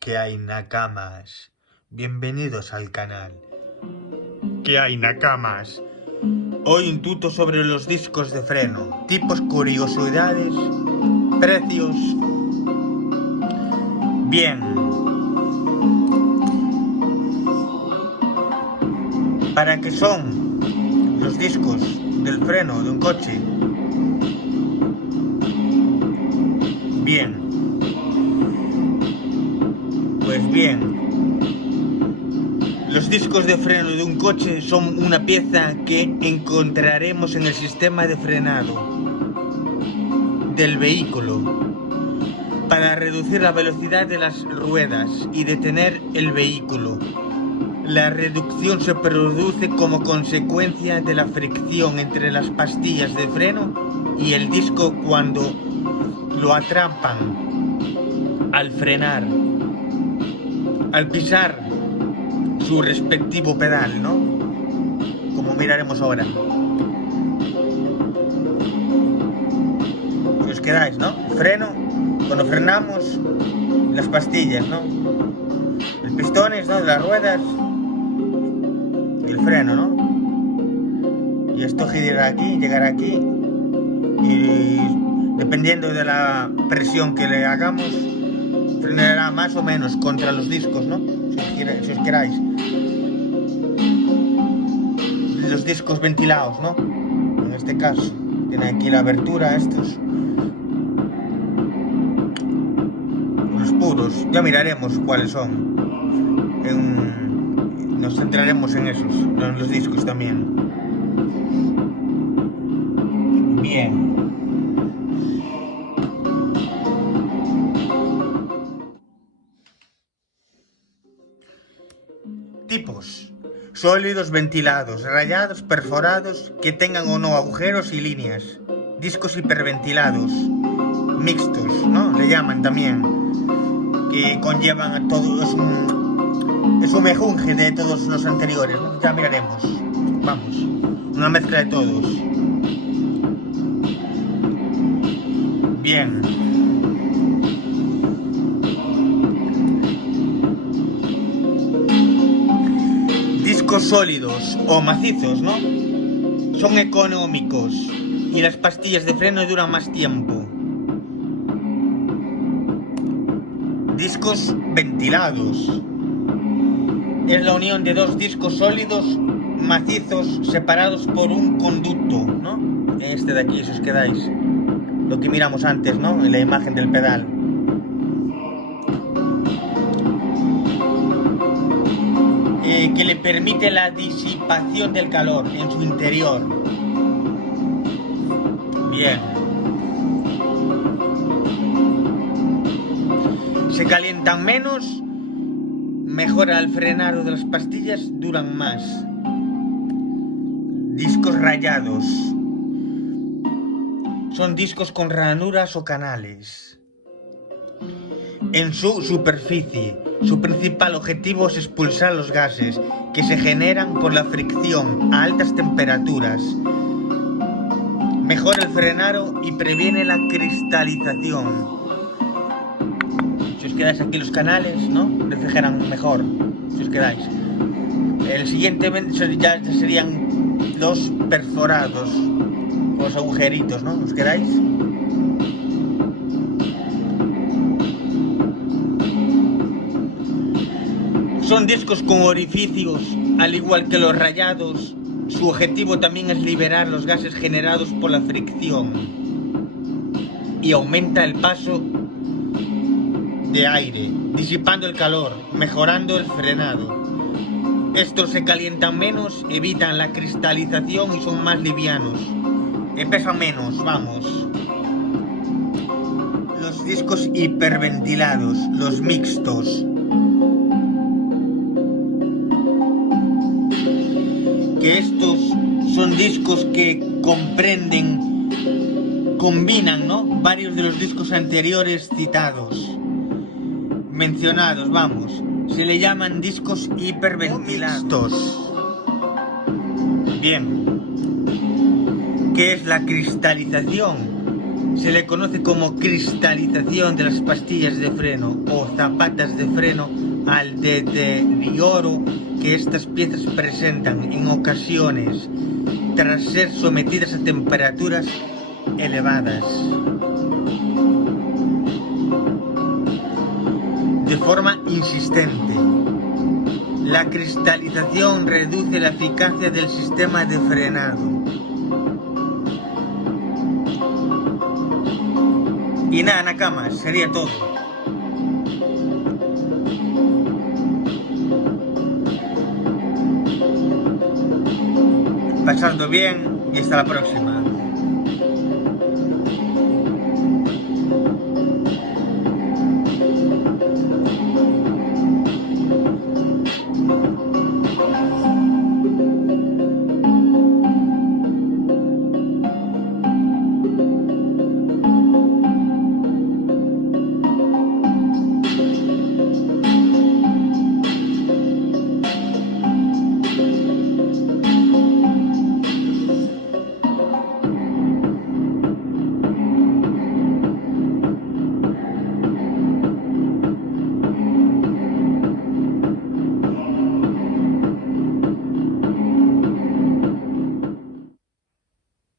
¿Qué hay, nakamas? Bienvenidos al canal. ¿Qué hay, nakamas? Hoy un tuto sobre los discos de freno, tipos, curiosidades, precios. Bien. ¿Para qué son los discos del freno de un coche? Bien. Pues bien, los discos de freno de un coche son una pieza que encontraremos en el sistema de frenado del vehículo para reducir la velocidad de las ruedas y detener el vehículo. La reducción se produce como consecuencia de la fricción entre las pastillas de freno y el disco cuando lo atrapan al frenar, al pisar su respectivo pedal, ¿no? Como miraremos ahora. Si os quedáis, ¿no? Freno, cuando frenamos, las pastillas, ¿no? El pistones, ¿no? De las ruedas y el freno, ¿no? Y esto girará aquí, llegará aquí y dependiendo de la presión que le hagamos, frenará más o menos contra los discos, ¿no? Si os queráis. Los discos ventilados, ¿no? En este caso. Tiene aquí la abertura, estos. Los puros. Ya miraremos cuáles son. Nos centraremos en esos, en los discos también. Bien. Tipos: sólidos, ventilados, rayados, perforados, que tengan o no agujeros y líneas. Discos hiperventilados, mixtos, ¿no? Le llaman también, que conllevan a todo, es un mejunje de todos los anteriores, ¿no? Ya miraremos, vamos, una mezcla de todos. Bien. Discos sólidos o macizos, ¿no? Son económicos y las pastillas de freno duran más tiempo. Discos ventilados. Es la unión de dos discos sólidos macizos separados por un conducto, ¿no? Este de aquí, si os quedáis. Lo que miramos antes, ¿no? En la imagen del pedal. Que le permite la disipación del calor en su interior. Bien. Se calientan menos, mejora el frenado de las pastillas, duran más. Discos rayados. Son discos con ranuras o canales en su superficie. Su principal objetivo es expulsar los gases que se generan por la fricción a altas temperaturas. Mejora el frenado y previene la cristalización. Si os quedáis aquí los canales, ¿no? Refrigeran mejor, si os quedáis. El siguiente ya serían los perforados, los agujeritos, ¿no? ¿Os quedáis? Son discos con orificios, al igual que los rayados. Su objetivo también es liberar los gases generados por la fricción y aumenta el paso de aire, disipando el calor, mejorando el frenado. Estos se calientan menos, evitan la cristalización y son más livianos. Pesan menos, vamos. Los discos hiperventilados, los mixtos. Que estos son discos que combinan, ¿no? Varios de los discos anteriores citados, mencionados, vamos. Se le llaman discos hiperventilados. Bien. ¿Qué es la cristalización? Se le conoce como cristalización de las pastillas de freno o zapatas de freno al deterioro que estas piezas presentan en ocasiones tras ser sometidas a temperaturas elevadas. De forma insistente, la cristalización reduce la eficacia del sistema de frenado. Y nada, Nakamas, sería todo. Pasando bien y hasta la próxima.